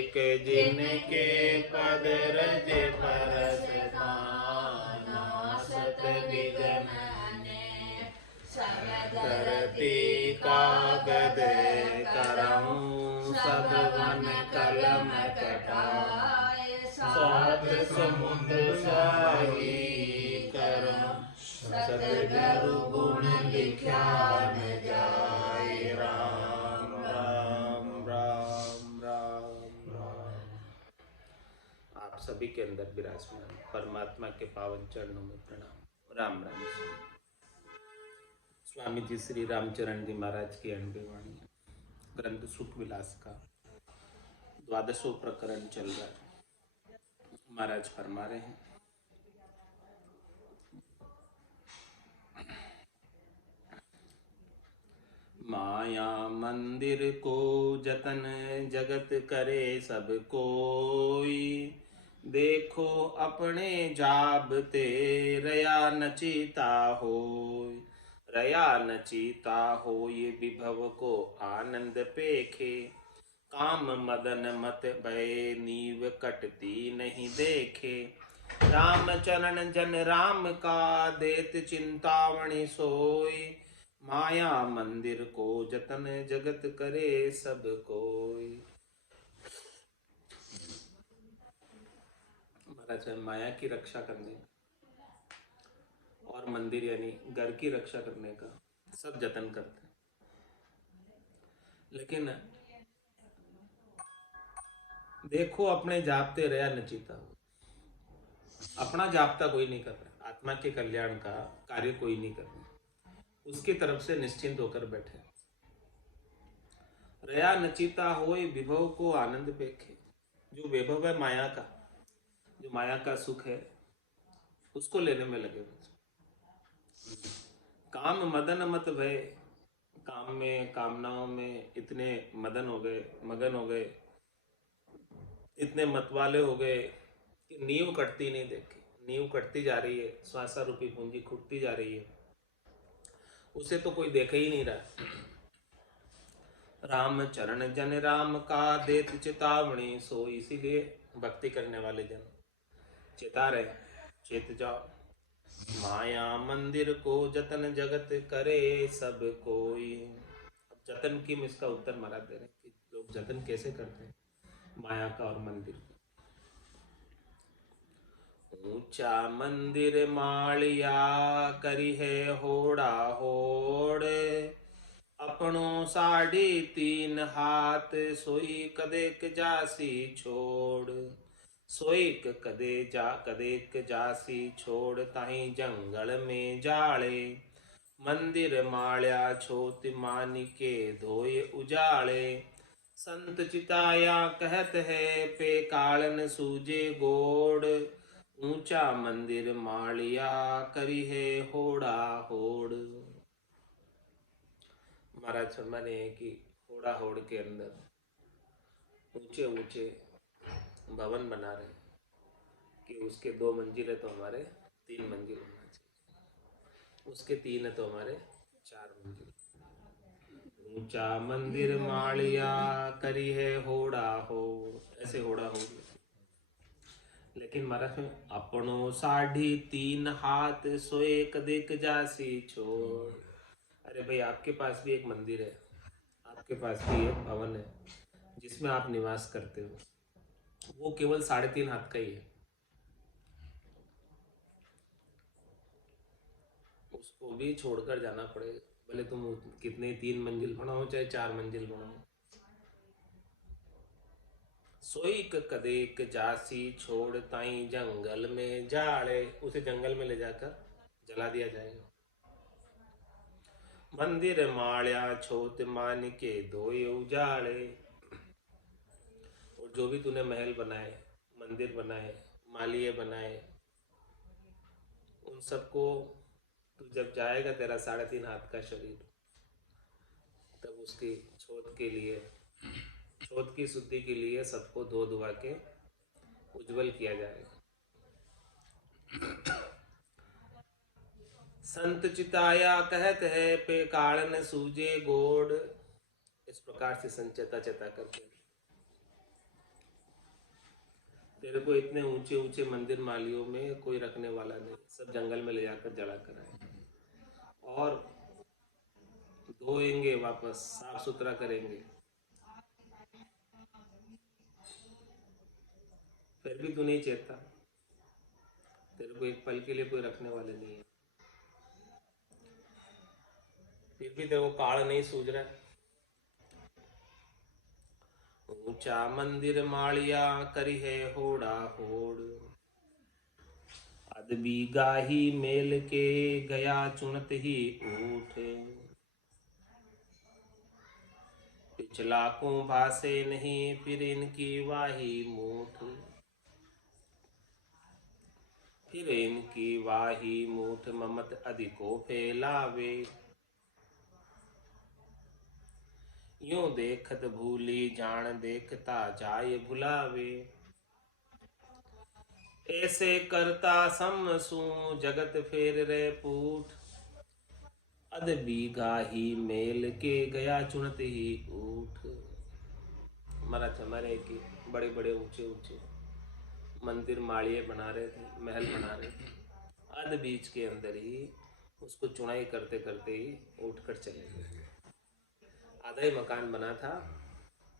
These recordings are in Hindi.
एक जिनके पद रज परस पाना, सत निज मैंने धरती कागद करऊं, सब वन कलम कटाए, सात समुद्र साही करऊं, सतगुरु गुण लिख्या न जाए। राम राम राम राम राम। आप सभी के अंदर विराजमान परमात्मा के पावन चरणों में प्रणाम। राम राम। स्वामी जी श्री रामचरण जी महाराज की अनबी वाणी ग्रंथ सुख विलास का 12वां प्रकरण चल रहा है। महाराज फरमा रहे हैं, माया मंदिर को जतन जगत करे सब कोई, देखो अपने जाबते रया नचिता होय। रया नचिता होय विभव को आनंद पेखे, काम मदन मत भय नीव कटती नहीं देखे। राम चरण जन राम का देत चिंतावणी सोय, माया मंदिर को जतन जगत करे सब कोई। महाराज माया की रक्षा करने और मंदिर यानी घर की रक्षा करने का सब जतन करते हैं, लेकिन देखो अपने जापते रया नचिता। अपना जापता कोई नहीं कर रहा, आत्मा के कल्याण का कार्य कोई नहीं कर रहा, उसकी तरफ से निश्चिंत होकर बैठे। रया नचिता होय विभव को आनंद पेखे। जो वैभव है माया का, जो माया का सुख है, उसको लेने में लगे। काम मदन मत भय, काम में कामनाओं में इतने मदन हो गए, मगन हो गए, इतने मतवाले हो गए कि नींव कटती नहीं देखी। नींव कटती जा रही है, श्वासा रूपी पूंजी खुटती जा रही है, उसे तो कोई देख ही नहीं रहा। राम चरण जन राम का देत चेतावनी सो, इसीलिए भक्ति करने वाले जन चेता रहे, चेत जाओ। माया मंदिर को जतन जगत करे सब कोई। अब जतन की इसका उत्तर महाराज दे रहे हैं कि लोग जतन कैसे करते हैं माया का और मंदिर का। ऊंचा मंदिर मालिया करी है होड़ा होड़, अपनो 3.5 हाथ सोई कदेक जासी छोड़। सोईक कदेक जासी छोड़, ताही जंगल में जाले। मंदिर माल्या छोत मानिके धोए उजाले। संत चिताया कहत है पे कालन सूजे गोड़, ऊंचा मंदिर मालिया करी है होड़ा होड़। महाराज फरमाने हैं कि होड़ा होड़ के अंदर ऊंचे ऊंचे भवन बना रहे कि उसके 2 मंजिल है तो हमारे 3 मंजिल होना चाहिए, उसके 3 है तो हमारे 4 मंजिल। ऊंचा मंदिर मालिया करी है होड़ा हो, ऐसे होड़ा हो। लेकिन महाराज में अपनो 3.5 हाथ सोए कदेक जासी छोड़। अरे भाई, आपके पास भी एक मंदिर है, आपके पास भी एक भवन है जिसमें आप निवास करते हो, वो केवल 3.5 हाथ का ही है। उसको भी छोड़कर जाना पड़ेगा, भले तुम कितने 3 मंजिल बनाओ चाहे 4 मंजिल बनाओ। सोईक कदेक जासी छोड़, ताई जंगल में जाड़े, उसे जंगल में ले जाकर जला दिया जाएगा। मंदिर माल्या छोत मान के धोए उजाड़े, और जो भी तूने महल बनाए, मंदिर बनाए, मालिये बनाए, उन सबको तू जब जाएगा तेरा 3.5 हाथ का शरीर, तब उसकी छोत के लिए, छोत की शुद्धि के लिए सबको धो धुआ के उज्जवल किया जाएगा। संत चिताया कहत है पे कालन सूजे गोड़। इस प्रकार से संचेता चेता करके तेरे को इतने ऊंचे ऊंचे मंदिर मालियों में कोई रखने वाला नहीं, सब जंगल में ले जाकर जला कर आए और धोएंगे, वापस साफ सुथरा करेंगे, फिर भी तू नहीं चेता। तेरे को एक पल के लिए कोई रखने वाले नहीं है, फिर भी तेरे को काल नहीं सूझ रहा है। ऊंचा मंदिर मालिया करी है होड़ा होड़, अदबी गाही मेल के गया चुनत ही ऊठ, पिछला को भासे नहीं फिर इनकी वाही मूठ, फिर इनकी वाही मूठ ममत अधिको फैलावे, यूं देखत भूली जान देखता जाय भुलावे, ऐसे करता समसू जगत फेर रे पूठ, अदबी गाही मेल के गया चुनत ही ऊठ। महाराज हमारे की बड़े बड़े ऊंचे ऊंचे मंदिर माड़िए बना रहे थे, महल बना रहे थे, अध बीच के अंदर ही उसको चुनाई करते करते ही उठ कर चले गए। आधा ही मकान बना था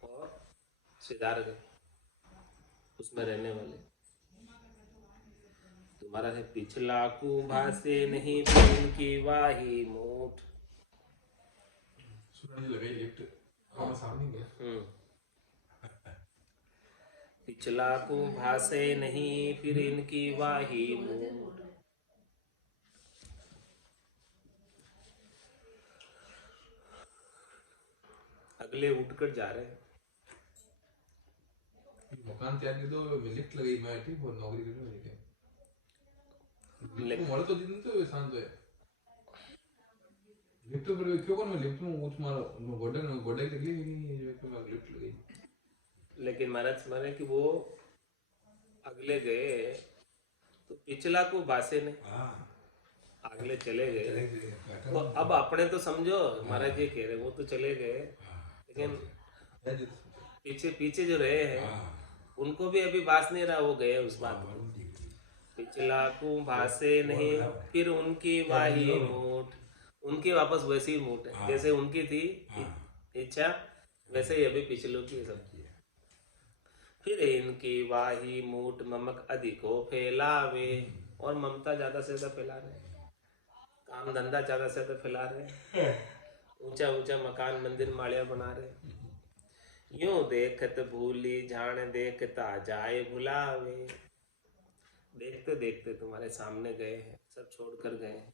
और सिधार गए उसमें रहने वाले। तुम्हारा है पिछला को भासे नहीं प्रेम की वाही मोठ, पिछला को भासे नहीं फिर इनकी वाही मूठ, अगले उठकर जा रहे हैं। मकान तैयार कर दो, लिफ्ट लगाई मैं ठीक और नौकरी कर रहा हूं, लिफ्ट मोड़ तो दिन तो शांत है लिफ्ट पर क्यों कौन मैं लिफ्ट में ऊंच मारो गोडे गोडे लगी नहीं तो मैं लिफ्ट लगाई। लेकिन महाराज माने कि वो अगले गए तो पिछला को बासे ने अगले चले गए, तो अब अपने तो समझो महाराज जी कह रहे वो तो चले गए, लेकिन पीछे पीछे जो रहे हैं उनको भी अभी बास नहीं रहा, वो गए उस बात को। पिछला को भासे नहीं फिर उनकी वाही मूठ, उनकी वापस वैसी ही मूठ है जैसे उनकी थी इच्छा, वैसे ही अभी पिछलों की सबकी है। फिर इनकी वाही मूठ ममक अधिको फैलावे, और ममता ज्यादा से ज्यादा फैला रहे, काम धंधा ज्यादा से ज्यादा फैला रहे, ऊंचा ऊंचा मकान मंदिर माड़िया बना रहे, यूं देखत भूली जान देखता जाए भुलावे। देखते देखते तुम्हारे सामने गए हैं, सब छोड़ कर गए हैं,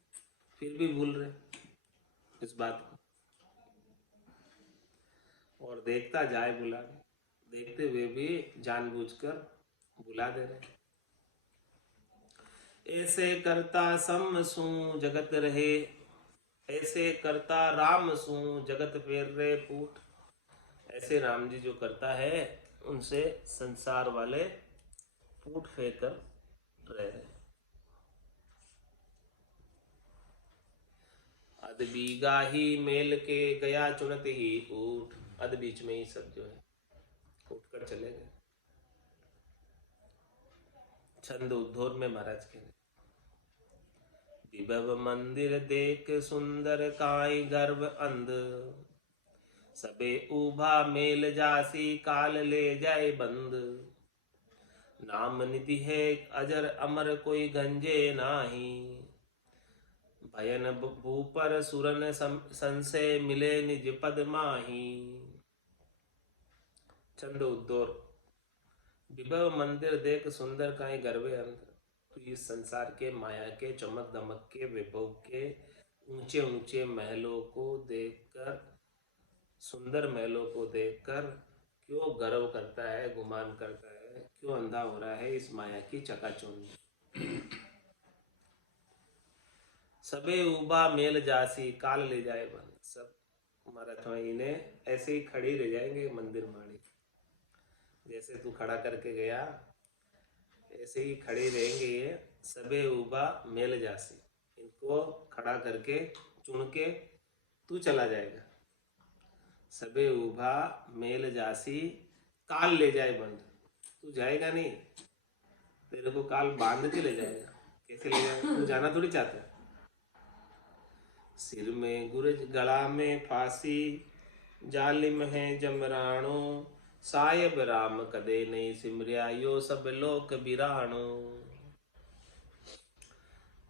फिर भी भूल रहे इस बात को, और देखता जाए भुलावे, देखते हुए भी जानबूझकर भुला दे रहे। ऐसे करता सम सू जगत रहे, ऐसे करता राम सू जगत फेर रे फूट, ऐसे राम जी जो करता है उनसे संसार वाले फूट फेर कर रह रहे। अद बीगा ही मेल के गया चुनत ही ऊठ, अद बीच में ही सब जो है उठ कर चले गए। छंद उद्धोर में महाराज के विभव मंदिर देख सुंदर काई गर्भ अंध, सबे उभा मेल जासी काल ले जाए बंद, नाम निधि है अजर अमर कोई गंजे नाही, भयन भूपर सुरन संशय मिले निज पद माही। छंद उद्धोर। विभव मंदिर देख सुंदर काई गर्भे अंध, तो इस संसार के माया के चमक दमक के विभव के ऊंचे ऊंचे महलों को देखकर, सुंदर महलों को देखकर क्यों गर्व करता है, गुमान करता है, क्यों अंधा हो रहा है इस माया की चकाचौंध। सबे उबा मेल जासी काल ले जाए बन, सब महाराज इन्हें ऐसे ही खड़ी रह जाएंगे मंदिर माड़ी, जैसे तू खड़ा करके गया ऐसे ही खड़े रहेंगे ये। सबे उबा मेल जासी, इनको खड़ा करके चुन के तू चला जाएगा। सबे उबा मेल जासी काल ले जाए बंद, तू जाएगा नहीं, तेरे को काल बांध के ले जाएगा। कैसे ले जाएगा? तू जाना थोड़ी चाहता है। सिर में गुरज गला में फांसी, जालिम है जमराणो, साहिब राम कदे नहीं सिमरिया, यो सब लोक बिराणो।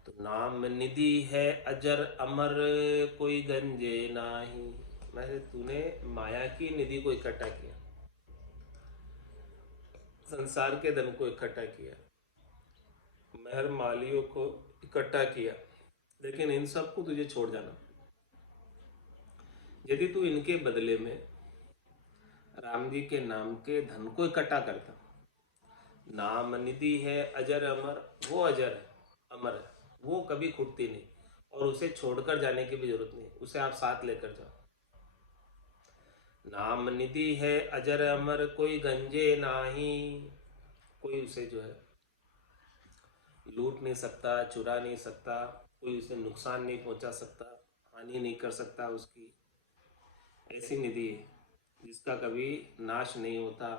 तो नाम निधि है अजर अमर, कोई गंजे नाही। मैं तूने माया की निधि को इकट्ठा किया, संसार के धन को इकट्ठा किया, महर मालियों को इकट्ठा किया, लेकिन इन सबको तुझे छोड़ जाना। यदि तू इनके बदले में राम जी के नाम के धन को इकट्ठा करता, नाम निधि है अजर अमर, वो अजर है, अमर है, वो कभी खुटती नहीं, और उसे छोड़कर जाने की भी जरूरत नहीं, उसे आप साथ लेकर जाओ। नाम निधि है अजर अमर, कोई गंजे नाही। कोई उसे जो है लूट नहीं सकता, चुरा नहीं सकता, कोई उसे नुकसान नहीं पहुंचा सकता, हानि नहीं कर सकता उसकी। ऐसी निधि है जिसका कभी नाश नहीं होता,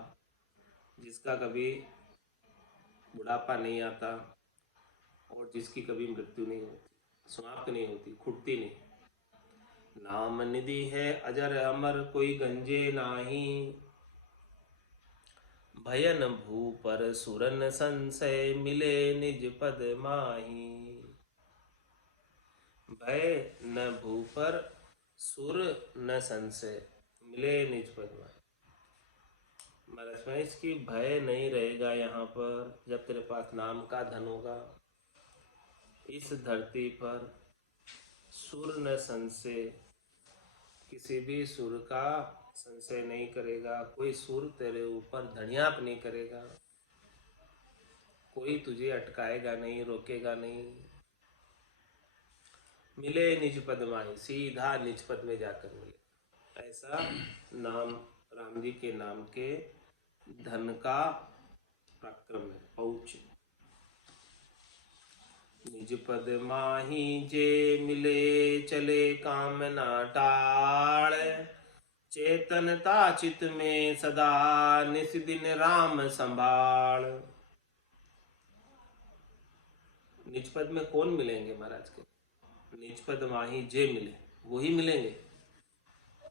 जिसका कभी बुढ़ापा नहीं आता, और जिसकी कभी मृत्यु नहीं होती, समाप्त नहीं होती, खुटती नहीं। नाम निधि है अजर अमर, कोई गंजे नाही। भयन भू पर सुरन संशय, मिले निज पद माही। भय न भू पर सुर न संशय, मिले निज पद माही। महाराज इसकी भय नहीं रहेगा यहाँ पर, जब तेरे पास नाम का धन होगा। इस धरती पर सुर न संशय, किसी भी सुर का संशय नहीं करेगा, कोई सुर तेरे ऊपर धनियाप नहीं करेगा, कोई तुझे अटकाएगा नहीं, रोकेगा नहीं। मिले निज पद माही, सीधा निज पद में जाकर मिले। ऐसा नाम, राम जी के नाम के धन का पराक्रम है, पहुंच। निज पद माही जे मिले, चले कामना टाल, चेतनता चित में सदा, निस दिन राम संभाल। निज पद में कौन मिलेंगे महाराज के? निज पद माही जे मिले, वही मिलेंगे।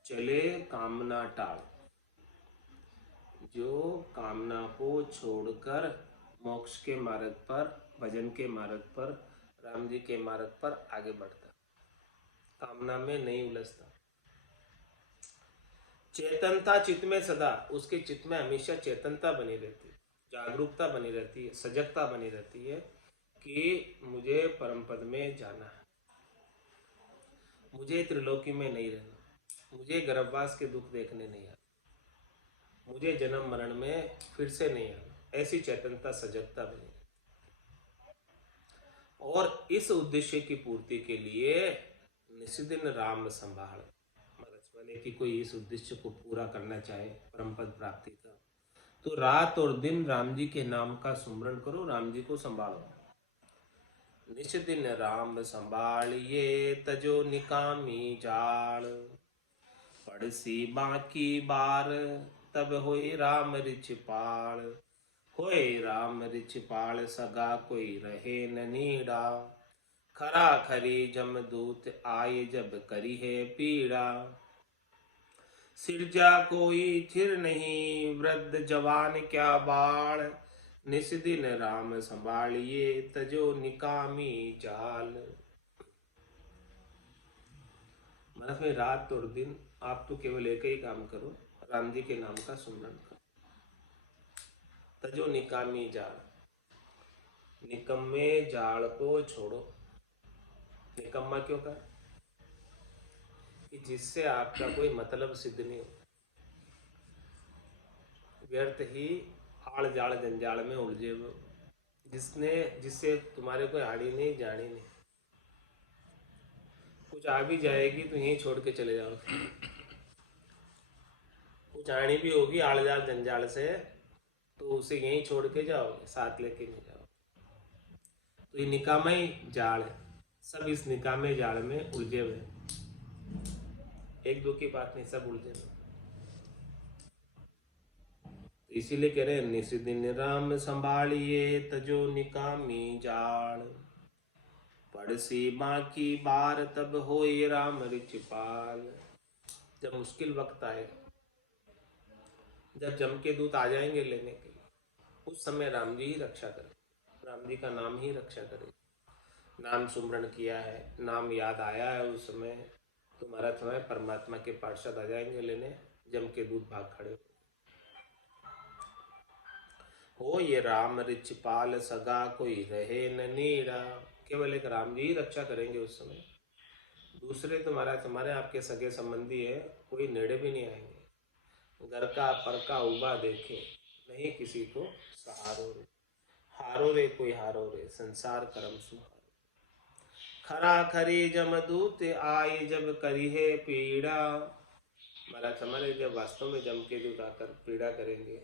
चले कामना टाल, जो कामना को छोड़कर मोक्ष के मार्ग पर, भजन के मार्ग पर, राम जी के मार्ग पर आगे बढ़ता, कामना में नहीं उलझता। चेतनता चित्त में सदा, उसके चित्त में हमेशा चेतनता बनी रहती है, जागरूकता बनी रहती है, सजगता बनी रहती है कि मुझे परम पद में जाना है, मुझे त्रिलोकी में नहीं रहना, मुझे गर्भवास के दुख देखने नहीं आना, मुझे जन्म मरण में फिर से नहीं आना। ऐसी चेतनता, सजगता बनी। और इस उद्देश्य की पूर्ति के लिए निस्दिन राम संभाल। महाराज कि कोई इस उद्देश्य को पूरा करना चाहे, परम पद प्राप्ति का, तो रात और दिन राम जी के नाम का सुमरण करो, राम जी को संभालो। निस्दिन राम संभालिए, तजो निकामी जाल, पड़सी बाकी बार, तब होए राम रिछपाल। होए राम रिछपाल, सगा कोई रहे न नीड़ा, खरा खरी जमदूत आए, जब करी है पीड़ा। सिरजा कोई थिर नहीं, वृद्ध जवान क्या बाल, निस्दिन राम संभालिए, तजो निकामी जाल। मतलब में रात और दिन आप तो केवल एक ही काम करो, राम जी के नाम का सुमरण करो। तजो निकामी जाल, निकम्मे जाल को छोड़ो। निकम्मा क्यों कहा? कि जिससे आपका कोई मतलब सिद्ध नहीं हो, व्यर्थ ही आड़ जाड़ जंजाल में उलझे हुए, जिससे तुम्हारे कोई आड़ी नहीं जानी नहीं, कुछ आ भी जाएगी तो यहीं छोड़ के चले जाओगे, कुछ आनी भी होगी आड़ जाड़ जंजाल से तो उसे यहीं छोड़ के जाओगे, साथ लेके नहीं जाओगे। तो ये निकामा ही जाल है, सब इस निकामे जाल में उलझे हुए, एक दो की बात नहीं, सब उलझे हुए। तो इसीलिए कह रहे हैं निस दिन राम संभालिए तजो निकामी जाल, पड़सी बाकी बार तब होए राम रिचपाल। जब मुश्किल वक्त आएगा, जब जम के दूत आ जाएंगे लेने के लिए, उस समय राम जी ही रक्षा करें, राम जी का नाम ही रक्षा करे। नाम सुमरण किया है, नाम याद आया है, उस समय तुम्हारा समय परमात्मा के पार्षद आ जाएंगे लेने, जम के दूत भाग खड़े हो ये राम रिचपाल सगा कोई रहे न नीड़ा। केवल एक राम जी ही रक्षा करेंगे उस समय, दूसरे तुम्हारे आपके सगे संबंधी है, कोई नेड़े भी नहीं आएंगे। घर का पर का उबा देखे, नहीं किसी को सहारो रे, हारो रे कोई हारो रे, संसार कर्म सुहारो। खरा खरी जमदूत आए जब करी है पीड़ा। महाराज हमारे जब वास्तव में जम के दूत आकर पीड़ा करेंगे,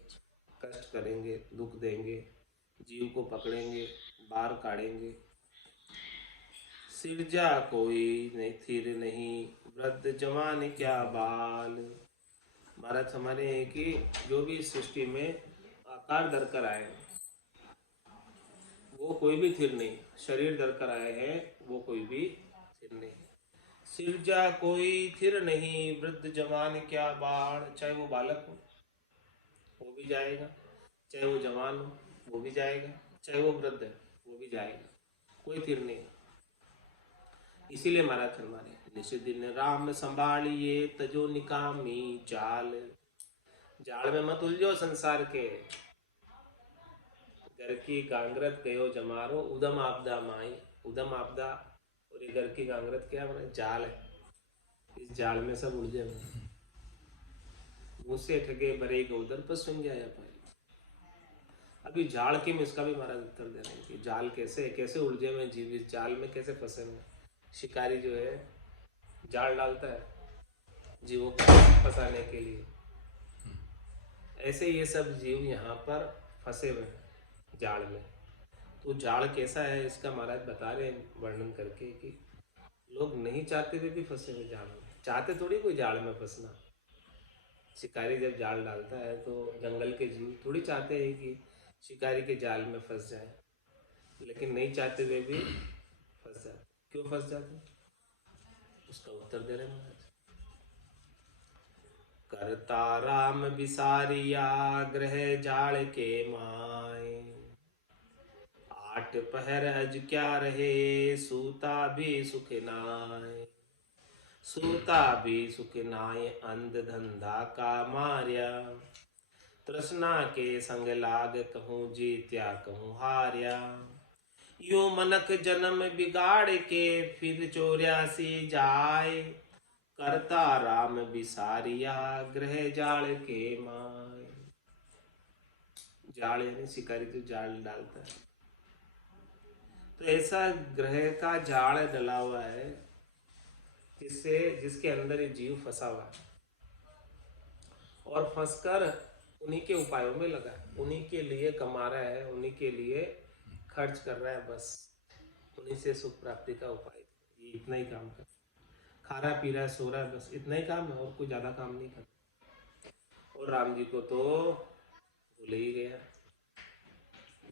कष्ट करेंगे, दुख देंगे, जीव को पकड़ेंगे, बार काटेंगे। सिरजा कोई नहीं थिर नहीं, वृद्ध जवान क्या बाल। महाराज हमारे हैं कि जो भी सृष्टि में आकार धरकर आए वो कोई भी थिर नहीं, शरीर धरकर आए हैं वो कोई भी थिर नहीं। सिरजा कोई थिर नहीं, वृद्ध जवान क्या बाल। चाहे वो बालक हो वो भी जाएगा, चाहे वो जवान हो वो भी जाएगा, चाहे वो वृद्ध है वो भी जाएगा, कोई थिर नहीं। इसीलिए महाराज फरमाने निस दिन राम संभालिए तजो निकामी जाल। जाल में मत उलझो संसार के, घर की गांगरत गयो जमारो, उदम आपदा माई। उदम आपदा और ये घर की गांगरत क्या बने, जाल है। इस जाल में सब उलझे हुए, मुझसे ठगे बरे उधर पर सुन गया पाई। अभी जाल की में इसका भी महाराज उत्तर दे रहे हैं कि जाल कैसे उलझे हुए जीव, इस जाल में कैसे फंसे हुए। शिकारी जो है जाल डालता है जीवों को फंसाने के लिए, ऐसे ये सब जीव यहाँ पर फंसे हुए हैं जाल में। तो जाल कैसा है इसका महाराज बता रहे हैं वर्णन करके कि लोग नहीं चाहते हुए भी फंसे हुए जाल में। चाहते थोड़ी कोई जाल में फंसना। शिकारी जब जाल डालता है तो जंगल के जीव थोड़ी चाहते हैं कि शिकारी के जाल में फंस जाए, लेकिन नहीं चाहते हुए भी फंस जाते। क्यों फंस जाते, उसका उत्तर दे रहे महाराज। करता राम बिसारिया ग्रह जाल के माए, आठ पहर अज क्या रहे, सूता भी सुख नाय। सूता भी सुख नाय, अंध धंधा का मार्या। तृष्णा के संग लाग, कहूँ जीत्या कहूँ हार्या। यूं मनक जन्म बिगाड़ के, फिर 84 जाए। करता राम बिसारिया ग्रह जाल के माय। जाल यानी शिकारी जो जाल डालता है, तो ऐसा ग्रह का जाल डला हुआ है जिसके अंदर ये जीव फंसा हुआ है और फंसकर उन्हीं के उपायों में लगा, उन्हीं के लिए कमा रहा है, उन्हीं के लिए खर्च कर रहा है, बस उन्हीं से सुख प्राप्ति का उपाय। ये इतना ही काम कर, खा रहा पी रहा है सो रहा है, बस इतना ही काम है और कोई ज्यादा काम नहीं करता। और राम जी को तो भूल ही गया,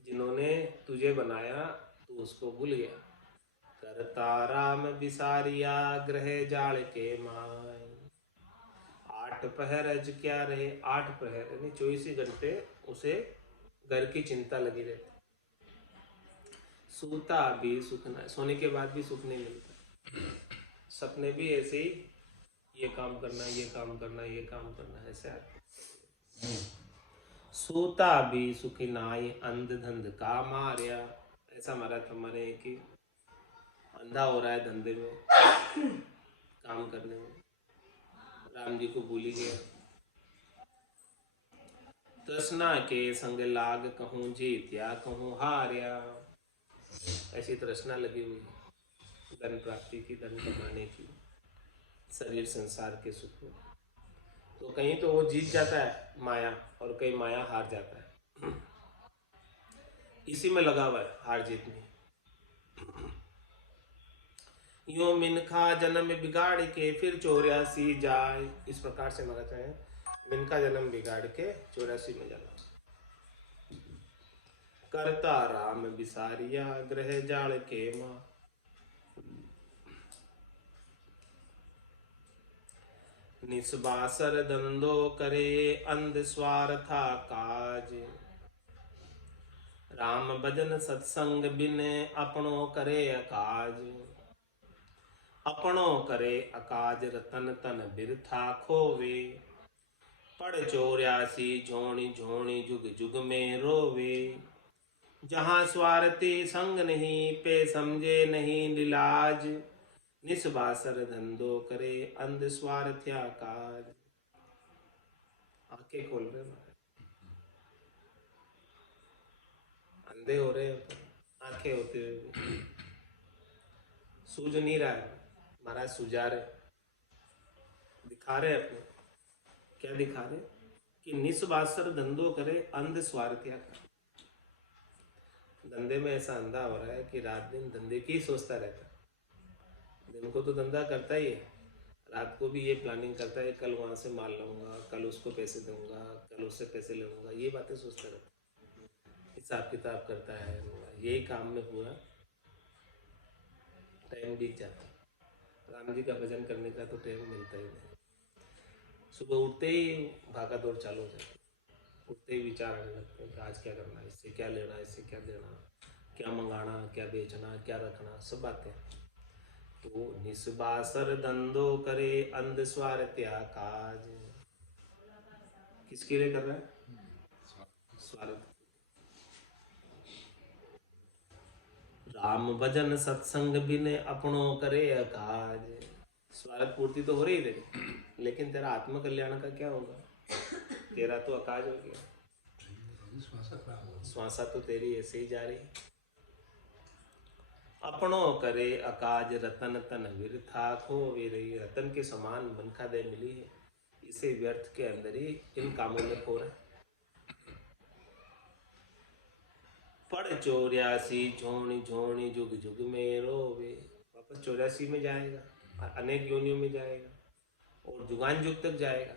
जिन्होंने तुझे बनाया तू उसको भूल गया। करता राम बिसारिया ग्रह जाल के माय। 8 पहर अज क्या रहे, 8 पहर यानी 24 घंटे उसे घर की चिंता लगी रहती। सूता भी सुख ना, सोने के बाद भी सुख नहीं मिलता, सपने भी ऐसे ही, ये काम करना ये काम करना ये काम करना ऐसे आते। सूता भी सुख नाय, अंध धंध का मार्या। ऐसा महाराज हमारे हैं कि अंधा हो रहा है धंधे में, काम करने में, राम जी को भूल ही गया। तृष्णा के संग लाग, कहूँ जीत्या कहूँ हार्या। ऐसी तृष्णा लगी हुई धन प्राप्ति की, धन कमाने की, शरीर संसार के सुख में, तो कहीं तो वो जीत जाता है माया और कहीं माया हार जाता है। इसी में लगा हुआ है हार जीत में। यो मिनखा जन्म बिगाड़ के, फिर 84 जाए। इस प्रकार से मगत है मिनखा जन्म बिगाड़ के 84 में जाना। करता राम बिसारिया ग्रह जाल के माँ। निस्बासर धंधो करे अंध स्वार्था काज। राम भजन सत्संग बिन अपनों करे अकाज। अपनों करे अकाज रतन तन बिरथा खोवे। पढ़ 84 झोणी झोणी जुग जुग में रोवे। जहाँ स्वार्थी संग नहीं पे समझे नहीं लीलाज। निस्बासर धंधो करे अंध स्वार्थ्या काज। आंखें खोल रहे हैं, अंधे हो रहे हैं, आंखें होते हुए सूझ नहीं रहा है। महाराज सुझा रहे, दिखा रहे अपने। क्या दिखा रहे कि निस्वासर धंधो करे अंध स्वार्थ्या का। धंधे में ऐसा अंधा हो रहा है कि रात दिन धंधे की सोचता रहता है। दिन को तो धंधा करता ही है, रात को भी ये प्लानिंग करता है, कल वहां से माल लाऊंगा, कल उसको पैसे दूंगा, कल उससे पैसे लूंगा, ये बातें सोचता रहता है, हिसाब किताब करता है। यही काम में पूरा टाइम बीत जाता है। राम जी का भजन करने का तो टाइम मिलता ही नहीं। सुबह उठते ही भागा दौड़ चालू हो जाती है। उठते ही विचार आने लगते हैं कि आज क्या करना है, इससे क्या लेना, इससे क्या देना, क्या मंगाना, क्या बेचना, क्या रखना, सब बातें। तो निस्बासर धंधो करे अंध स्वार्थ्या काज। किसके लिए कर रहा है? स्वार्थ। राम भजन सत्संग बिन अपनों करे अकाज। स्वार्थ पूर्ति तो हो रही है, लेकिन तेरा आत्म कल्याण का क्या होगा? तेरा तो अकाज हो गया, श्वासा तो तेरी ऐसे ही जा रही। अपनों करे अकाज रतन तन विरथा खोवे रही। रतन के समान बनखा दे मिली है, इसे व्यर्थ के अंदर ही इन कामों में खो रहा है। पढ़ 84 झोणी झोणी जुग जुग में रोवे। वापस 84 में जाएगा, अनेक योनियों में जाएगा, और जुगान जुग तक जाएगा,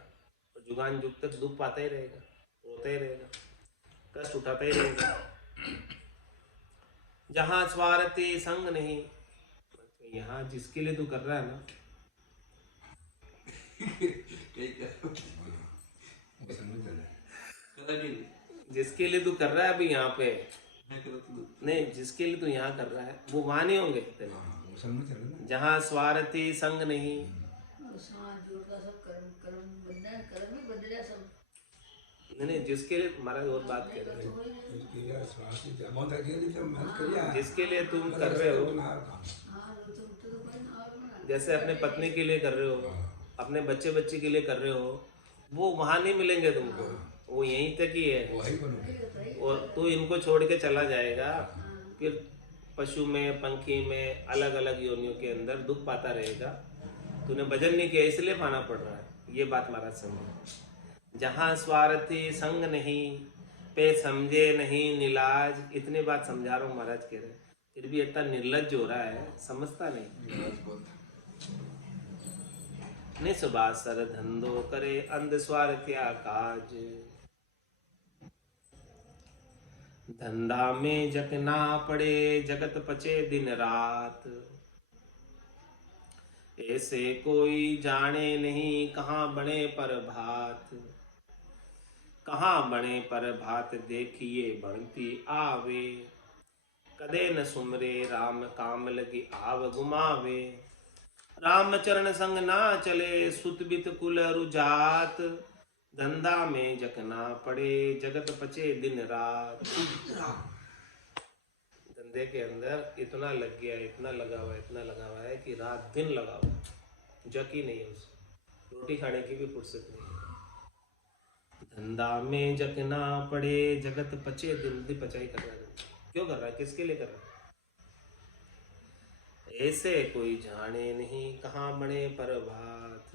और जुगान जुग तक दुख पाता ही रहेगा, रोता ही रहेगा, कष्ट उठाता ही रहेगा। जहाँ स्वार्थी संग नहीं। यहाँ जिसके लिए तू कर रहा है ना, जिसके लिए तू कर रहा है अभी यहाँ पे नहीं, जिसके लिए तू यहाँ कर रहा है वो वहां नहीं होंगे तेरे। जहाँ स्वार्थी संग नहीं। नहीं, जिसके लिए महाराज और बात कर रहे हैं, जिसके लिए तुम कर रहे हो, जैसे अपने पत्नी के लिए कर रहे हो, अपने बच्चे बच्ची के लिए कर रहे हो, वो वहां नहीं मिलेंगे तुमको, वो यहीं तक ही है। और तू इनको छोड़ के चला जाएगा, फिर पशु में, पंखी में, अलग अलग योनियों के अंदर दुख पाता रहेगा। तूने भजन नहीं किया इसलिए पाना पड़ रहा है। ये बात महाराज समझो। जहाँ स्वार्थी संग नहीं पे समझे नहीं नीलाज। इतनी बात समझा रहा हूँ, महाराज कह रहे हैं, फिर भी इतना निर्लज्ज हो रहा है, समझता नहीं। निस्बासर धंधो करे अंध स्वार्थ्या काज। धंधा में जकना पड़े जगत पचे दिन रात। ऐसे कोई जाने नहीं कहाँ बने पर भात। कहाँ बने पर भात देखिए बढ़ती आवे। कदे न सुमरे राम काम लगी आव गुमावे। राम चरण संग ना चले सुतबित कुल रुजात। धंधा में जकना पड़े जगत पचे दिन रात। धंधे के अंदर इतना लग गया, इतना लगा हुआ, इतना लगा हुआ है कि रात दिन लगा हुआ, जक ही नहीं है उसे, रोटी खाने की भी फुर्सत नहीं है। धंधा में जकना पड़े जगत पचे दिन पचाई कर रहा है। क्यों कर रहा है? किसके लिए कर रहा है? ऐसे कोई जाने नहीं कहाँ बने पर भात।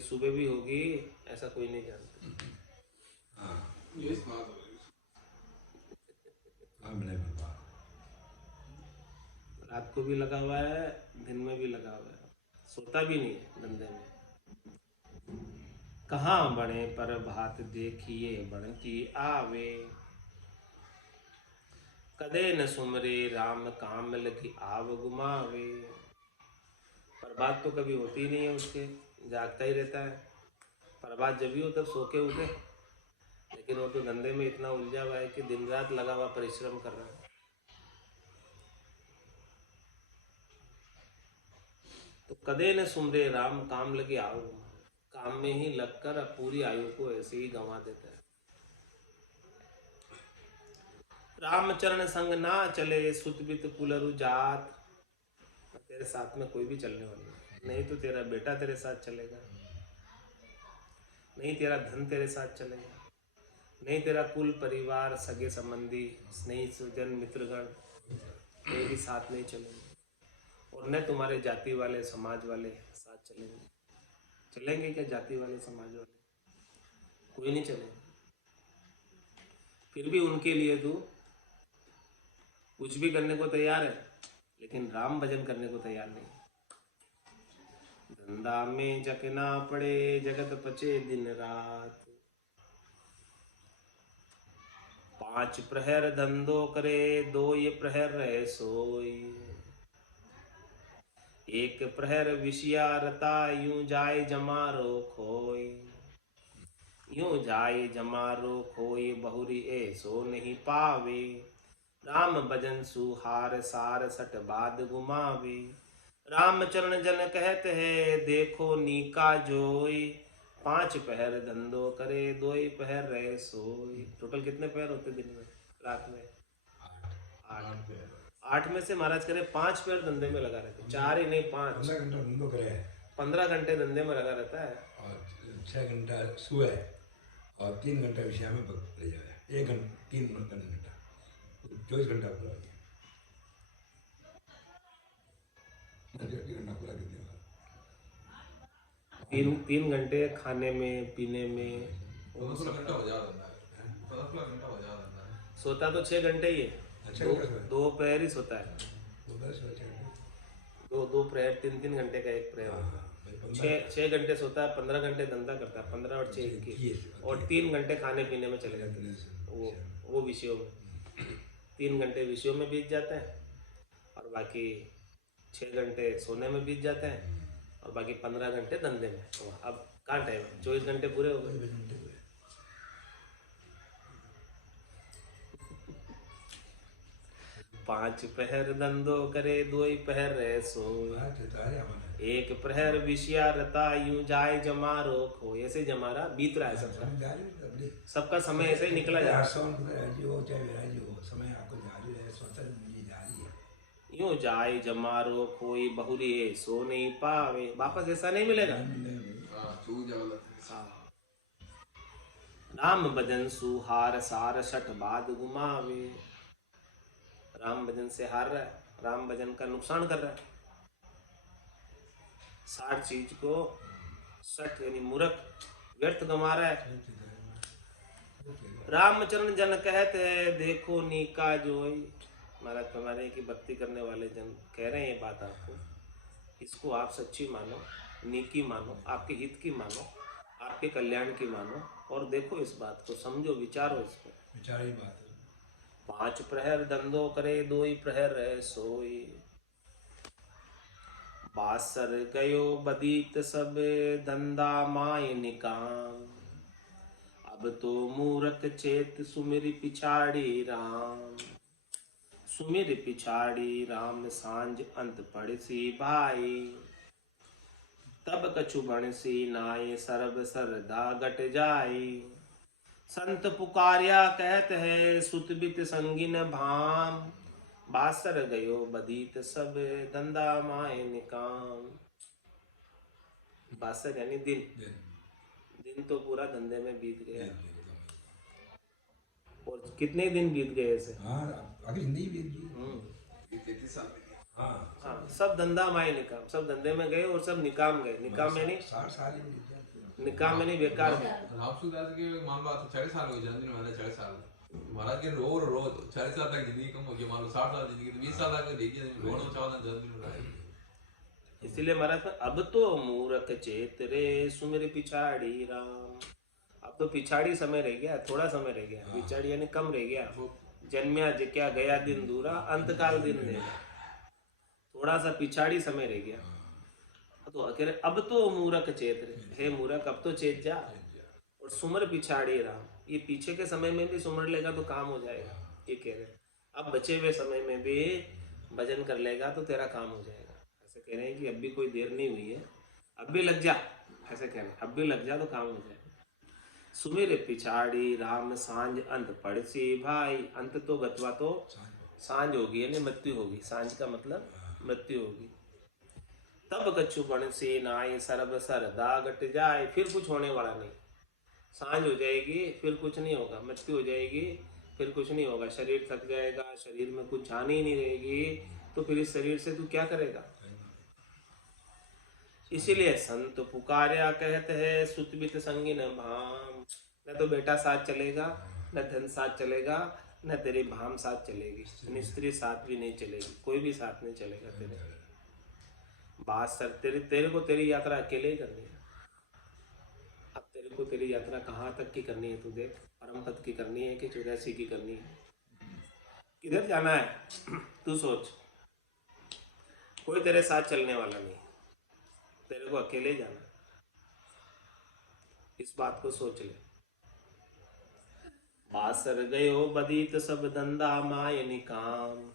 सुबह भी होगी ऐसा कोई नहीं जानता। रात को भी लगा हुआ है, दिन में भी लगा हुआ है, सोता भी नहीं है धंधे में। कहाँ बने पर भात देखिए बनती आवे। कदे न सुमरे राम काम लगी आव गुमावे। पर बात तो कभी होती ही नहीं है उसके, जागता ही रहता है। पर बात जब भी हो तब सो के उठे, लेकिन वो तो धंधे में इतना उलझा हुआ है कि दिन रात लगा हुआ परिश्रम कर रहा है। तो कदे न सुमरे राम काम लगे आओ, काम में ही लगकर पूरी आयु को ऐसे ही गंवा देता है। रामचरण संग ना चले सुतबित कुलरु जात। तेरे साथ में कोई भी चलने वाला नहीं, तो तेरा बेटा तेरे साथ चलेगा, नहीं तेरा धन तेरे साथ चलेगा, नहीं तेरा कुल परिवार सगे संबंधी स्नेही स्वजन मित्रगण कोई भी साथ नहीं चलेंगे, और न तुम्हारे जाति वाले समाज वाले साथ चलेंगे। चलेंगे क्या जाति वाले समाज वाले? कोई नहीं चलेंगे। फिर भी उनके लिए तू कुछ भी करने को तैयार है, लेकिन राम भजन करने को तैयार नहीं। धंधा में जकना पड़े जगत पचे दिन रात। 5 प्रहर धंधो करे 2 ये प्रहर रहे सोई। 1 प्रहर विषया रता यूं जाए जमारो खोई। यूं जाए जमारो खोई बहुरी ऐसो नहीं पावे। राम भजन सुहार सार सट बाद गुमावे। रामचरण जन कहते हैं देखो नीका जोई। 5 पहर धंधो करे 2 ही पहर रहे सोई। टोटल कितने पहर होते दिन में, रात में? 8 में से महाराज करे 5 पहर धंधे में लगा रहते, 4 ही नहीं 5। 15 घंटा धंधो करे, 15 घंटे धंधे में लगा रहता है, और 6 घंटा सोए और 3 घंटा विषय में भक्त ले जाए। 1 घंटा 3 घंटा 24 घंटा पूरा हो गया। 3 घंटे खाने में पीने में, 15 घंटा हो जाता है। 15 घंटा हो जाता है। सोता तो 6 घंटे ही है, 2 प्रहर ही सोता है। 2 प्रहर 3 घंटे का एक प्रहर होता है। 6 घंटे सोता है, 15 घंटे धंधा करता है, 15 और 6 21, और 3 घंटे खाने पीने में चले जाते हैं। वो विषयों में 3 घंटे विषयों में बीत जाते हैं, और बाकी 6 घंटे सोने में बीत जाते हैं, और बाकी 15 घंटे धंधे में। अब कहाँ टाइम है? 24 घंटे पूरे हो गए। 5 पहर धंधो करे 2 ही पहर रहे सोई। 1 प्रहर विषया रता यूं जाए जमारो खो। ऐसे जमारा बीत रहा है सबका समय ऐसे ही निकला जा रहा है। यूं जाए जमारो कोई बहुरी है सो नहीं पावे। वापस ऐसा नहीं मिलेगा। राम भजन सुहार सार सठ बाद गुमावे। राम भजन से हार रहा है, राम भजन का नुकसान कर रहा है। 60 चीज को 60 यानी मूर्ख व्यर्थ गंवा रहा है। रामचरण जन कहते हैं देखो नीका जोई। महाराज तुम्हारे की भक्ति करने वाले जन कह रहे हैं ये बात आपको, इसको आप सच्ची मानो, नीकी मानो, आपके हित की मानो, आपके कल्याण की मानो, और देखो इस बात को, समझो, विचारो इसको। विचार ही बात है। 5 प्रहर धंधो करे 2 ही प्रहर रहे सोई। बासर गयो बदीत सब धंधा माय निकाम। अब तो मूरख चेत सुमिर पिछाड़ी राम। सुमिर पिछाड़ी राम सांझ अंत पड़सी भाई। तब कछु बणसी नाय सरब सरदा गट जाई। संत पुकार्या कहत है सुतबित संगिन भाम। बासर गयो बदीत सब धंधा माय निकाम। बासर यानी दिन तो पूरा धंधे में बीत गया, और कितने दिन बीत गए ऐसे? आगे जिंदगी बीत गई। हाँ, सब धंधा माय निकाम, सब धंधे में गए और सब निकाम गए। निकाम में नहीं, 60 साल निकाम में नहीं, बेकार में। रामसूदास के मान लो 40 साल हो जन्मदिन मैंने 40 साल महाराज के रोज 40 साल तक जिंदगी कम हो गई। मान लो 60 साल जिंदगी तो 20 साल तक देखिए रोज 14 जन्मदिन इसलिए महाराज अब तो मूर्ख चेत रे सुमिर पिछाड़ी राम। अब तो पिछाड़ी समय रह गया, थोड़ा समय रह गया, पिछाड़ी यानी कम रह गया। जन्म्या क्या गया दिन दूरा, अंतकाल दिन देगा, थोड़ा सा पिछाड़ी समय रह गया। तो कह रहे अब तो मूर्ख चेत रे, हे मूर्ख अब तो चेत जा, और सुमर पिछाड़ी राम, ये पीछे के समय में भी सुमर लेगा तो काम हो जाएगा। ये कह रहे अब बचे हुए समय में भी भजन कर लेगा तो तेरा काम हो जाएगा। ऐसे कह रहे हैं कि अब भी कोई देर नहीं हुई है, अब भी लग जा, ऐसे कह रहे हैं अब भी लग जा तो काम हो जाएगा। सुमिर पिछाड़ी राम सांझ अंत पड़सी भाई, अंत तो गतवा तो सांझ होगी यानी मृत्यु होगी, सांझ का मतलब मृत्यु होगी। तब कछु बण से नाय सरब सरदा गट जाए, फिर कुछ होने वाला नहीं, सांझ हो जाएगी फिर कुछ नहीं होगा, मृत्यु हो जाएगी फिर कुछ नहीं होगा, शरीर थक जाएगा, शरीर में कुछ जान ही नहीं रहेगी, तो फिर इस शरीर से तू क्या करेगा। इसीलिए संत पुकार्या कहते हैं सुतबित संगी न भाम, न तो बेटा साथ चलेगा, न धन साथ चलेगा, न तेरी भाम साथ चलेगी, यानी स्त्री साथ भी नहीं चलेगी, कोई भी साथ नहीं चलेगा तेरे। बात सर तेरे को तेरी यात्रा अकेले ही करनी है। अब तेरे को तेरी यात्रा कहाँ तक की करनी है, तू देख, परम पद की करनी है कि 84 की करनी है, किधर जाना है तू सोच। कोई तेरे साथ चलने वाला नहीं, तेरे को अकेले जाना, इस बात को सोच ले। बासर गयो बदीत सब धंधा माय निकाम,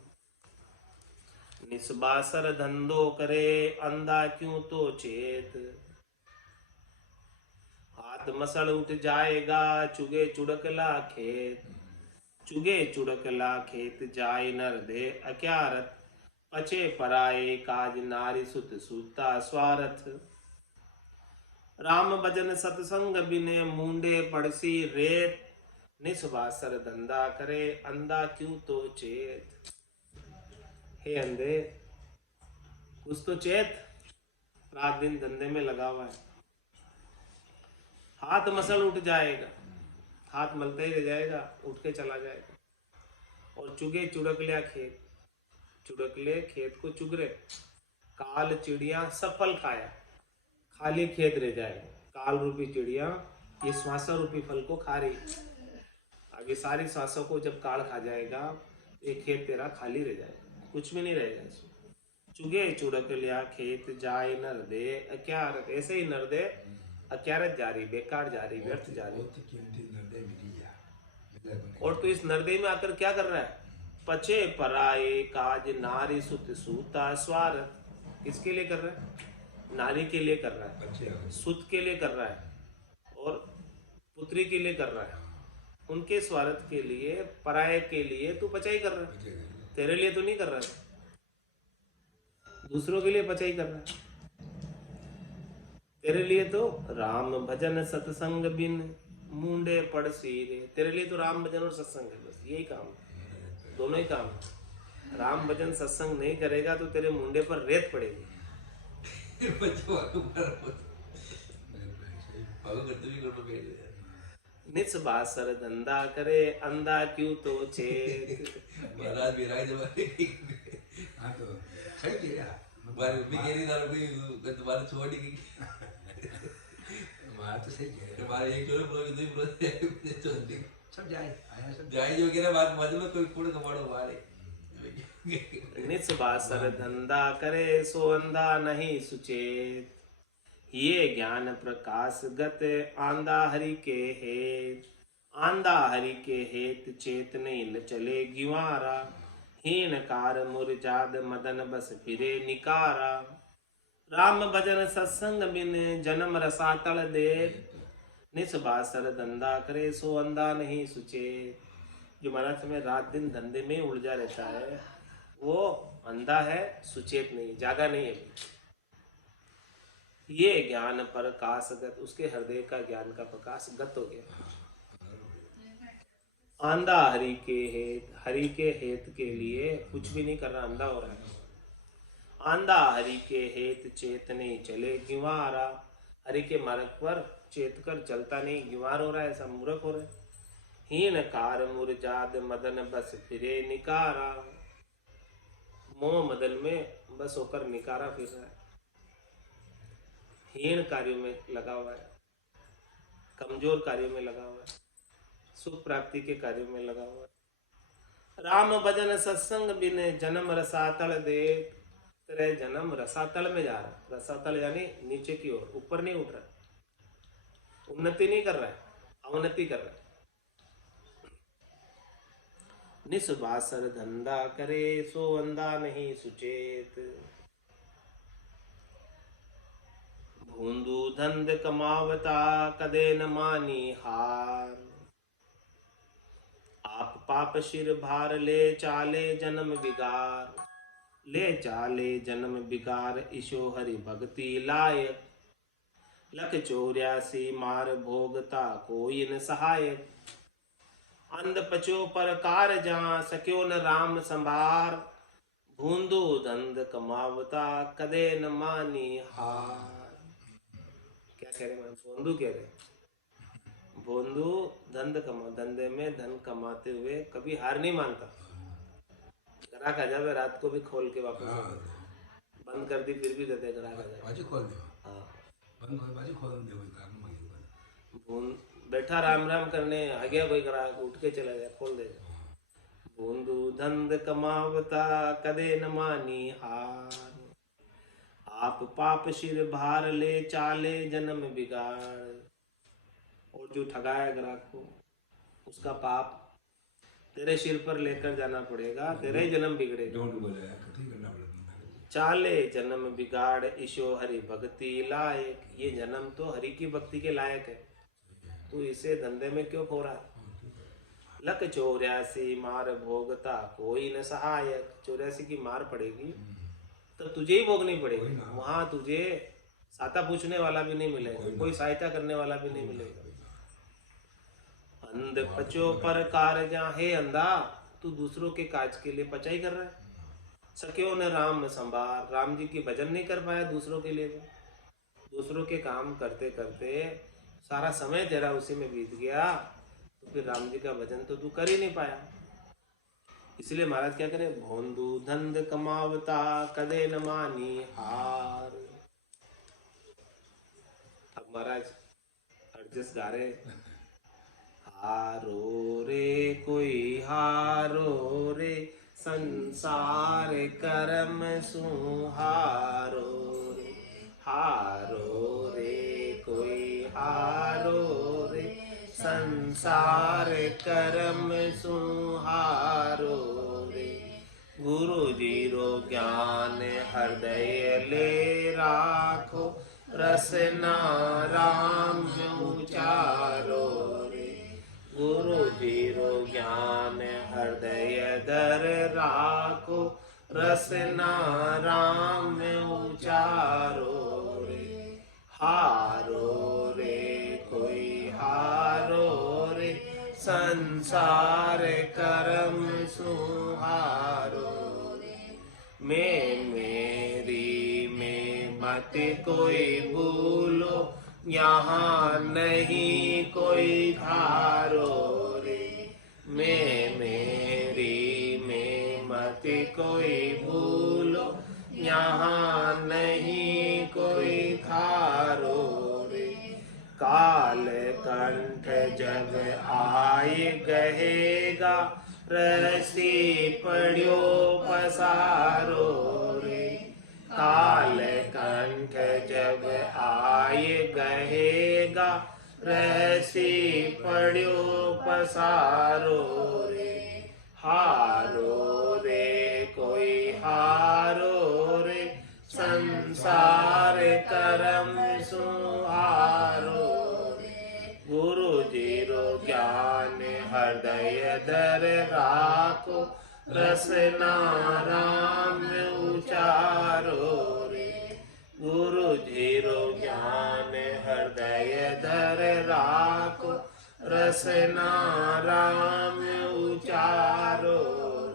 निस्बासर धंधो करे अंधा क्यों तो चेत। हाथ मसल उठ जाएगा चुगे चुड़कला खेत, चुगे चुड़कला खेत जाए नर दे अक्यारत, पचे पराए काज नारी सुत सूता स्वारथ। राम भजन सतसंग बिने मुंडे पड़सी रेत, निस्वासर धंधा करे अंधा क्यों तो चेत। हे अंधे कुछ तो चेत, रात दिन धंधे में लगा हुआ है, हाथ मसल उठ जाएगा, हाथ मलते ही रह जाएगा, उठ के चला जाएगा। और चुगे चुड़क लिया खेत, चुड़क ले खेत को चुगरे, काल चिड़िया सब फल खाया, खाली खेत रह जाए। काल रूपी चिड़िया ये श्वासा रूपी फल को खा रही, अब ये सारी श्वासों को जब काल खा जाएगा ये खेत तेरा खाली रह जाएगा, कुछ भी नहीं रहेगा इसमें। चुगे चुड़क लिया खेत जाए नर दे अक्यारत, ऐसे ही नर दे अक्यारत जारी, बेकार जारी, व्यर्थ जारी। और तू इस नरदे में आकर क्या कर रहा है, पचे पराए काज नारी सुत सूता स्वार्थ, किसके लिए कर रहा है, नारी के लिए कर रहा है, सुत के लिए कर रहा है, और पुत्री के लिए कर रहा है, उनके स्वार्थ के लिए, पराये के लिए तू पचाई कर रहा है, तेरे लिए तो नहीं कर रहा है, दूसरों के लिए पचाई कर रहा है। तेरे लिए तो राम भजन सत्संग बिन मुंडे पड़ सीरे, तेरे लिए तो राम भजन और सत्संग है, बस यही काम, दोनों ही काम। राम भजन सत्संग नहीं करेगा तो तेरे मुंडे पर रेत पड़ेगी। निच बासर धंधा करे अंधा क्यों तो चेत। महाराज विराज हाँ तो सही किया, तुम्हारे छोटी की बात तो सही किया, तुम्हारे एक छोरे सब जाए आया सब जाए जो कह बात मज में कोई कूड़ कमाड़ो मारे। निच बासर धंधा करे सो अंधा नहीं सुचेत, ये ज्ञान प्रकाश गत आंधा हरि के हेत, आंधा हरि के हेत चेत नहीं न चले गिवारा, हीन कार मुरजाद मदन बस फिरे निकारा। राम भजन सत्संग बिन जन्म रसातल दे, निस बासर धंधा करे सो अंधा नहीं सुचे। जो महाराज समय रात दिन धंधे में उलझा रहता है वो अंधा है, सुचेत नहीं, जागा नहीं है। ये ज्ञान प्रकाशगत, उसके हृदय का ज्ञान का प्रकाश गत हो गया। आंधा हरि के हेत, हरि के हेत के लिए कुछ भी नहीं कर रहा, अंधा हो रहा है। आंधा हरि के हेत चेत नहीं चले गिवारा, हरि के मार्ग पर चेत कर चलता नहीं, गिवार हो रहा है, ऐसा मूर्ख हो रहा है। हीन कार मुरजाद मदन बस फिरे निकारा, मोह मदन में बस होकर निकारा फिर रहा है। हीन कार्यों में लगा हुआ है, कमजोर कार्यों में लगा हुआ है, सुख प्राप्ति के कार्यों में लगा हुआ है। राम भजन सत्संग बिने जन्म रसातल दे, तेरे जन्म रसातल में जा रहा है। रसातल यानी नीचे की ओर, ऊपर नहीं उठ रहा, उन्नति नहीं कर रहा है, अवनति कर रहा है। निस्वासर धंधा करे सो अंधा नहीं सुचेत, भूंदू धंध कमावता कदे न मानी हार। आप पाप सिर भार ले चाले जन्म बिगार, ले चाले जन्म बिगार ईशो हरि भक्ति लायक। लख 84 मार भोगता कोई न सहायक, अंध पचो पर कार जहाँ सक्यो न राम संभार। भूंदू धंध कमावता कदे न मानी हार। क्या कह रहे हैं? भोंदू कह रहे, भोंदू धंध कमा, धंधे में धन कमाते हुए कभी हार नहीं मानता। ग्राहक आ जावे रात को भी खोल के वापस बंद कर दी फिर भी देते ग्राहक आ जावे, बाजू खोल दो, हाँ बंद खोल बाजू खोल दो, कोई काम नहीं होगा। बैठा राम राम करने आ गया कोई ग्राहक, उठ के चला गया, खोल देगा। भूंदू धंध कमावता कदे न मानी हार, आप पाप सिर भार ले चाले जन्म बिगाड़। और जो ठगाया ग्राहक को, उसका पाप तेरे सिर पर लेकर जाना पड़ेगा, तेरे ही जन्म बिगड़ेगा। डोंट बोले कथी करना पड़ेगा। चाले जन्म बिगाड़ ईशो हरि भक्ति लायक, ये जन्म तो हरि की भक्ति के लायक है, तू इसे धंधे में क्यों खो रहा? लख 84 मार भोगता कोई न सहायक, 84 की मार पड़ेगी तो तुझे ही भोगनी पड़ेगी। वहां तुझे साता पूछने वाला भी नहीं मिलेगा, कोई सहायता करने वाला भी नहीं मिलेगा। अंध पचो पर कार्य, हे अंधा तू दूसरों के काज के लिए पचाई कर रहा है। सक्यो न राम संभार, राम जी की भजन नहीं कर पाया दूसरों के लिए, दूसरों के काम करते करते सारा समय तेरा उसी में बीत गया, तो फिर राम जी का भजन तो तू कर ही नहीं पाया। इसलिए महाराज क्या करे, भोंदू धंध कमावता कदे न मानी हार। अब महाराज अर्जस गा रहे, हारो रे कोई हारो रे, संसार करम सुहारो रे। हारो रे कोई हारो रे, संसार करम सुहारो रे। गुरु जीरो ज्ञान हृदय ले राखो, रसना राम उचारो रे। गुरु जीरो ज्ञान हृदय दर राखो, रसना राम उचारो रे। हारो रे कोई हारो रे, संसार करम सुहारो रे। मैं मेरी में मत कोई भूलो, यहाँ नहीं कोई धारो रे। मैं मेरी में मत कोई भूलो, यहाँ नहीं कोई धारो रे। काल कंठ जब आए गहेगा, रसी पड़ियो पसारो रे। काल कंठ जब आए गहेगा, रसी पड़ियो पसारो रे। हारो रे कोई हारो रे, संसार करम सुहारो रे। गुरु जीरो ज्ञान हृदय दर राखो, रसना राम उचारो रे। गुरु जीरो ज्ञान हृदय धर राखो, रसना राम उचारो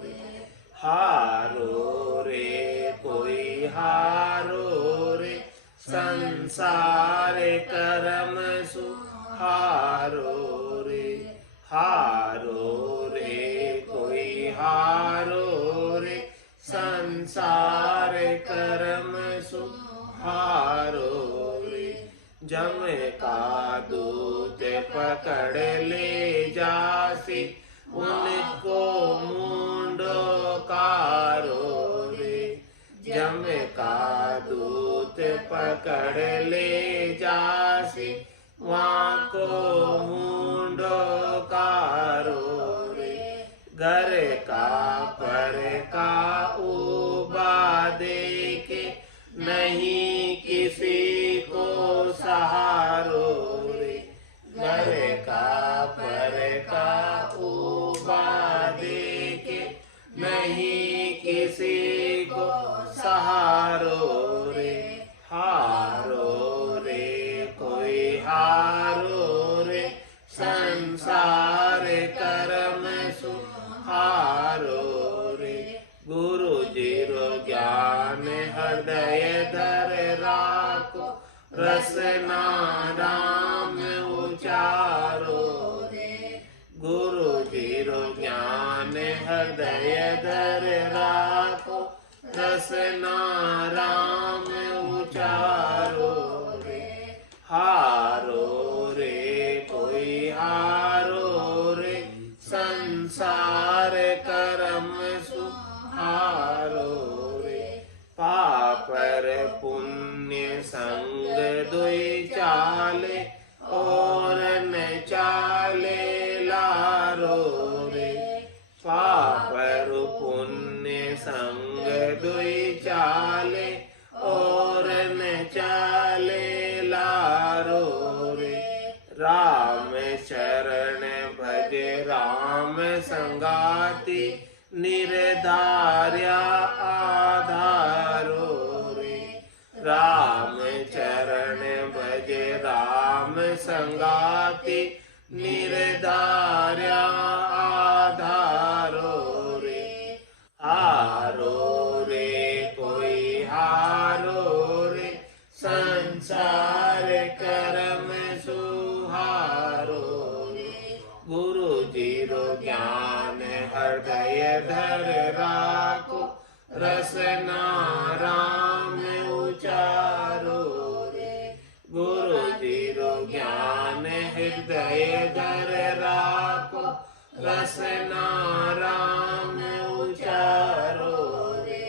रे। हारो रे कोई हारो रे, संसार करम सुहारो रे। हारो रे कोई हारो रे, संसार करम सुहारो रे। जम का दूत पकड़ ले जासी, उनको मुंडो कारो रे। जम का दूत पकड़ ले जासी, वहाँ को मुंडो कारो रे। घर का पर का उबा देखे, नहीं किसी को सहारो रे। घर का पर का उबा देखे, नहीं किसी को सहारो रे। हारो रे कोई हारो रे, संसार कर्म सुहारो रे। गुरु जी रो ज्ञान हृदय धर राखो, रसना राम उचारो रे। गुरु जी रो ज्ञान हृदय धर राखो, रसना राम उचारो रे। हारो रे कोई हारो रे, संसार कर्म सुहारो रे। पापर पुण्य संग दुई चाले, और न चाले लारो रे। पापर पुण्य संग दुई चाले, और न चाले लारो रे। राम शरण भज राम संगाति, निर्धार्या आधारो रे। राम चरण भज राम संगाति, निर्धार्या आधारो रे। हारो रे कोई हारो रे, संसार कर्म सुहारो रे। गुरु जी रो ज्ञान हृदय धर राखो, रसना राम उचारो रे। गुरु जी रो ज्ञान हृदय धर राखो, रसना राम उचारो रे।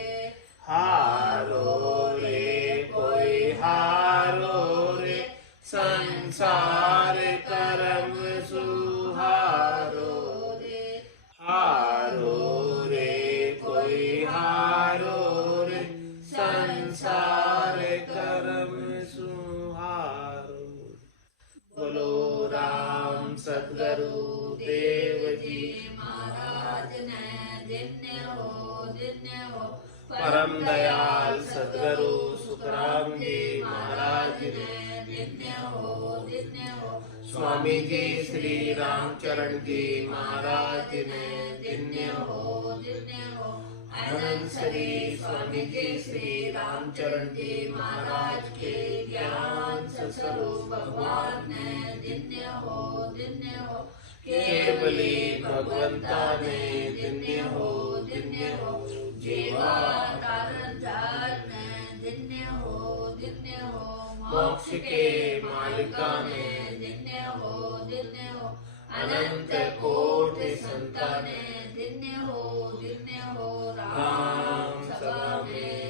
हारो रे कोई हारो रे, संसार कर्म सुहारो रे। हारो रे कोई हारो रे, संसार कर्म सुहारो। बोलो राम सद्गुरु देव जी महाराज ने धन्य हो। परम दयाल सद्गुरु सुखराम जी महाराज ने धन्य हो। स्वामी जी श्री रामचरण जी महाराज ने धन्य हो। अनंत श्री स्वामी जी श्री रामचरण जी महाराज के ज्ञान स्वरूप भगवान ने धन्य हो। केवली भगवंता ने धन्य हो। जीवा कारण जात ने धन्य हो। मोक्ष के मालिका ने धन्य हो। अनंत कोटि संता ने धन्य हो। राम सभा में